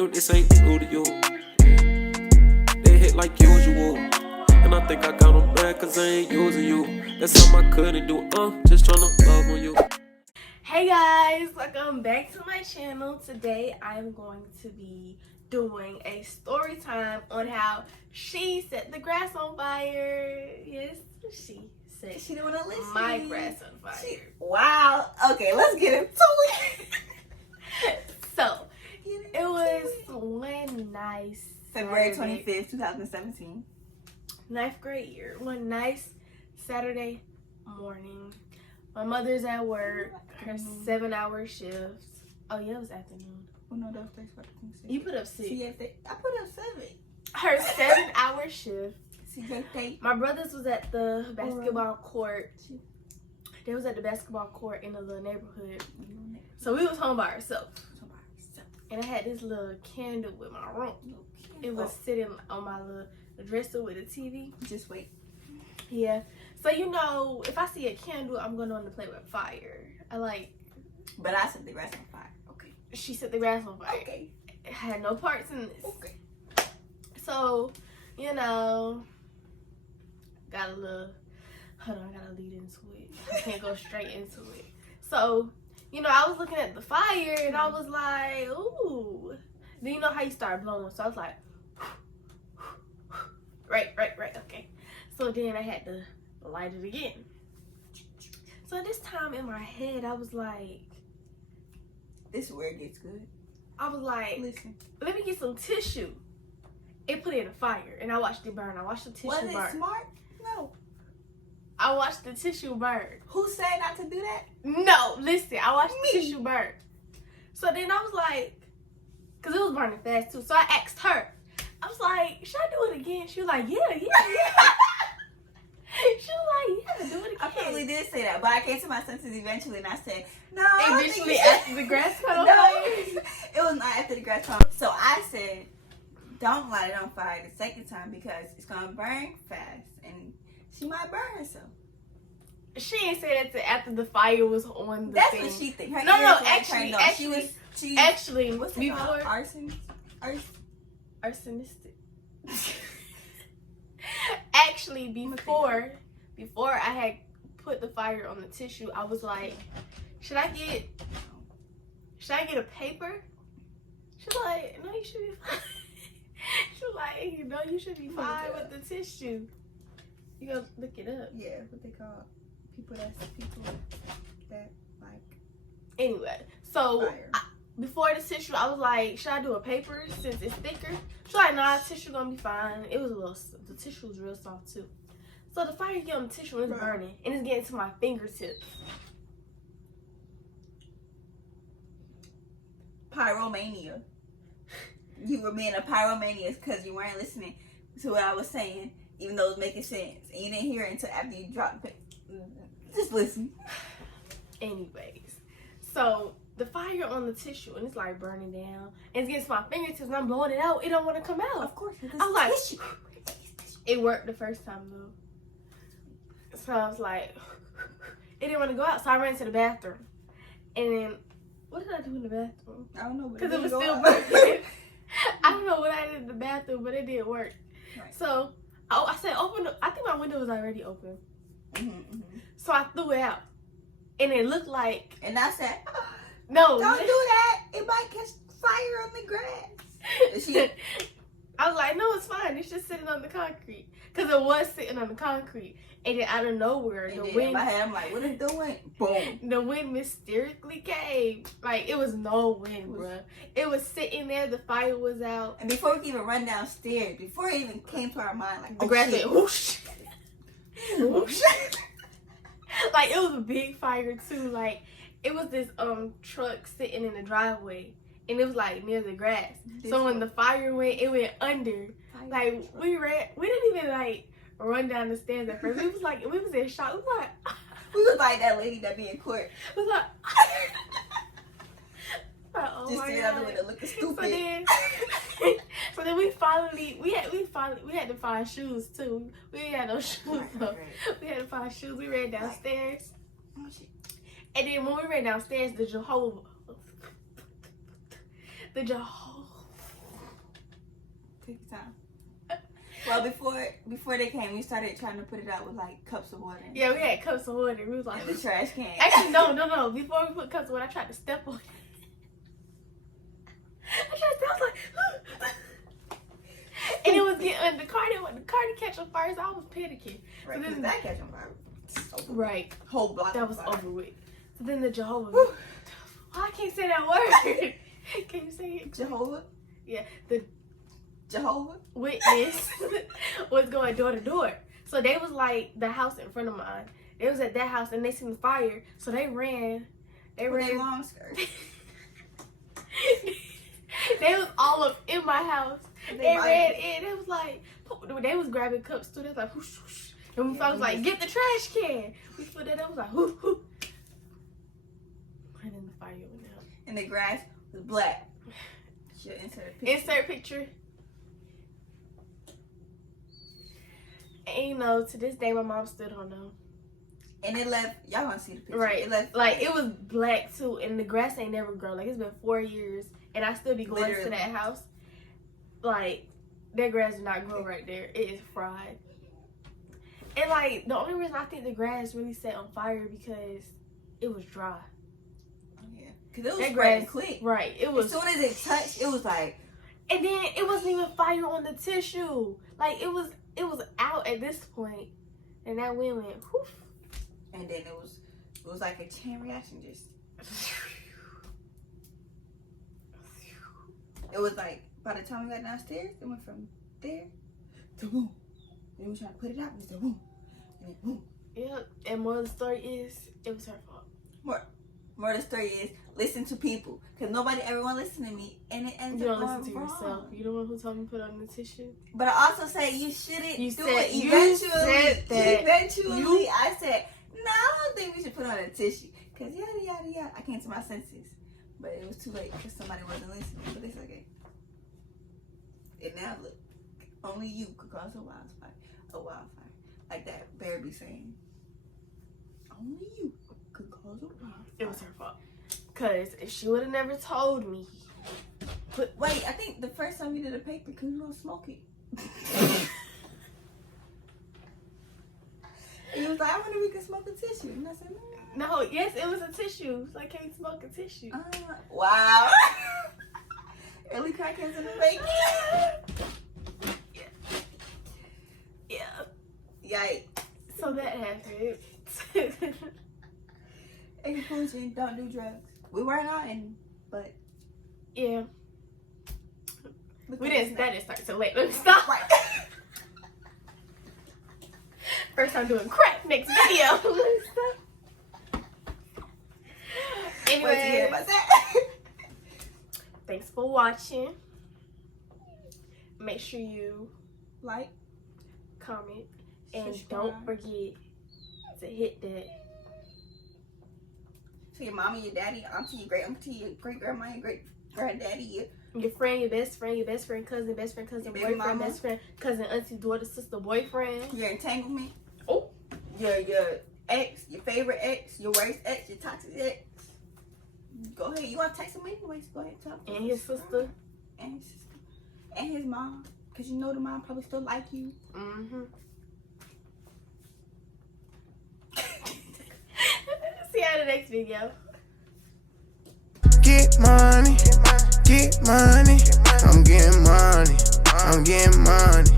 No, this ain't new to you. They hit like usual. And I think I got them bad cause I ain't using you. That's something I couldn't do. Just tryna love on you. Hey guys, welcome back to my channel. Today I'm going to be doing a story time on how she set the grass on fire. Yes, she set my grass on fire. Wow. Okay, let's get into it. So, it was one nice February 25th, 2017. 9th grade year. One nice Saturday morning. My mother's at work. Her 7-hour shifts. Oh yeah, it was afternoon. Oh no, that was 6. You put up 6. I put up 7. Her 7-hour shift. See, my brothers was at the basketball court. They was at the basketball court in the little neighborhood. So we was home by ourselves. And I had this little candle with my room. It was sitting on my little dresser with a TV. Just wait. Yeah. So you know, if I see a candle, I'm going to want to play with fire. But I set the grass on fire. Okay. She set the grass on fire. Okay. It had no parts in this. Okay. So, you know, got a little, hold on, I gotta lead into it. I can't go straight into it. So, you know, I was looking at the fire and I was like, ooh. Then you know how you start blowing. So I was like, right, okay. So then I had to light it again. So this time in my head, I was like, this is where it gets good. I was like, listen, let me get some tissue. It put it in a fire and I watched it burn. I watched the tissue burn. Was it smart? No. I watched the tissue burn. Who said not to do that? No, listen, I watched the tissue burn. So then I was like, because it was burning fast too. So I asked her. I was like, should I do it again? She was like, yeah. She was like, yeah, do it again. I probably did say that, but I came to my senses eventually and I said, no. Eventually after the grass cut on no, fire? it was not after the grass cut on. So I said, don't light it on fire the second time because it's going to burn fast and she might burn herself. She didn't say that till after the fire was on the That's thing. what she thinks. Actually, what's it before called? Arsonistic. Actually, before I had put the fire on the tissue, I was like, should I get a paper? She's like, no, you should be fine. She's like, no, you should be fine with the tissue. You gotta look it up. Yeah, what they call people that like. Anyway, so before the tissue, I was like, should I do a paper since it's thicker? She's like, nah, tissue gonna be fine. It was the tissue was real soft too. So the fire get on the tissue and it's burning and it's getting to my fingertips. Pyromania. You were being a pyromania because you weren't listening to what I was saying, even though it was making sense. And you didn't hear it until after you dropped it. Just listen. Anyways, so the fire on the tissue and it's like burning down and it's getting to my fingertips and I'm blowing it out. It don't want to come out. Of course. I was like, tissue. It worked the first time though. So I was like, it didn't want to go out. So I ran to the bathroom. And then, what did I do in the bathroom? I don't know. Because it was still burning. I don't know what I did in the bathroom, but it did work. Right. So I said, I think my window was already open. So I threw it out. And it looked like. And I said, no. Don't do that. It might catch fire on the grass. I was like, no, it's fine. It's just sitting on the concrete. Because it was sitting on the concrete. And then out of nowhere, the wind. In my head, I'm like, what is doing? Boom. The wind mysteriously came. Like, it was no wind, bruh. It was sitting there. The fire was out. And before we could even run downstairs, before it even came to our mind, like, the grass went whoosh. Whoosh. Like, it was a big fire, too. Like, it was this truck sitting in the driveway. And it was, like, near the grass. So when the fire went, it went under. Like, we didn't even, like, run down the stairs at first. We was in shock. We was like that lady that be in court. We was like, oh just sitting out the window looking stupid. So then we had to find shoes too. We didn't have no shoes though. We had to find shoes. We ran downstairs. And then when we ran downstairs, the Jehovah Take your time. Well, before they came, we started trying to put it out with like cups of water. Yeah, we had cups of water. We was like, in the trash can. Actually, no. Before we put cups of water, I tried to step on it. I tried to step. I was like, and it was getting the car didn't catch on fire, so I was panicking. Right, so then that catch on fire. Right. Whole block. That was fire. over with. So then the Jehovah. Oh, I can't say that word. Can you say it? Jehovah. Yeah, the Jehovah Witness was going door to door. So they was like the house in front of mine. They was at that house and they seen the fire. So they ran. They ran. long skirts. They was all up in my house. They ran in. It was like they was grabbing cups too. They was like whoosh, whoosh. And we was like, get the trash can. We put that up. Was like whoo whoo. And then the fire went out. And the grass was black. Should insert a picture. Insert picture. And you know, to this day, my mom still don't know. And it left. Y'all gonna see the picture. Right. It left. Like it was black too, and the grass ain't never grown. Like it's been 4 years, and I still be going Literally. to that house. Like that grass did not grow right there. It is fried. And like the only reason I think the grass really set on fire because it was dry. Yeah. Cause it was That spreading grass, quick. right? It was. As soon as it touched, it was like. And then it wasn't even fire on the tissue. Like it was out at this point, and that wind went whoof. And then it was like a chain reaction. Just. It was like by the time we got downstairs, it went from there to boom. Then we tried to put it out, and it said boom, and then boom. Yep. And more of the story is it was her fault. More of the story is listen to people, cause nobody ever want to listen to me, and it ends You up don't going listen to wrong. yourself. You the one who told me to put on the tissue. But I also say you shouldn't You do said- it. you Eventually, said that. eventually, I said no. I don't think we should put on a tissue, cause yada yada yada. I came to my senses, but it was too late because somebody wasn't listening. But it's okay. And now look, only you could cause a wildfire. Like that bear be saying. Only you could cause a wildfire. It was her fault. Cause if she would have never told me, Wait, I think the first time we did a paper, cause we don't smoke it. And you was like, I wonder if we could smoke a tissue. And I said, no. no, yes, it was a tissue. So I can't smoke a tissue. Wow. Early crackheads in the making. Yeah. Yikes. So that happened. In conclusion, don't do drugs. We weren't out, but Yeah. look We at didn't. us That didn't start till late. Let me stop. now. Right. First time doing crack. Next video. Let me stop. Wait to hear Anyway, about that. thanks for watching. Make sure you Like, comment and subscribe. don't forget to hit that. To your mommy, your daddy, your auntie, your great auntie, your great grandma, your great granddaddy, Your friend, your best friend, cousin, Your baby boyfriend, mama. best friend, cousin, auntie, daughter, sister, boyfriend. your entanglement. Oh. Your ex, your favorite ex, your worst ex, your toxic ex. Go ahead. You want to text him anyways? Go ahead and talk to And him. his sister. And his sister. And his mom. Because you know the mom probably still like you. Mm-hmm. See you in the next video. Get money, get money. I'm getting money, I'm getting money.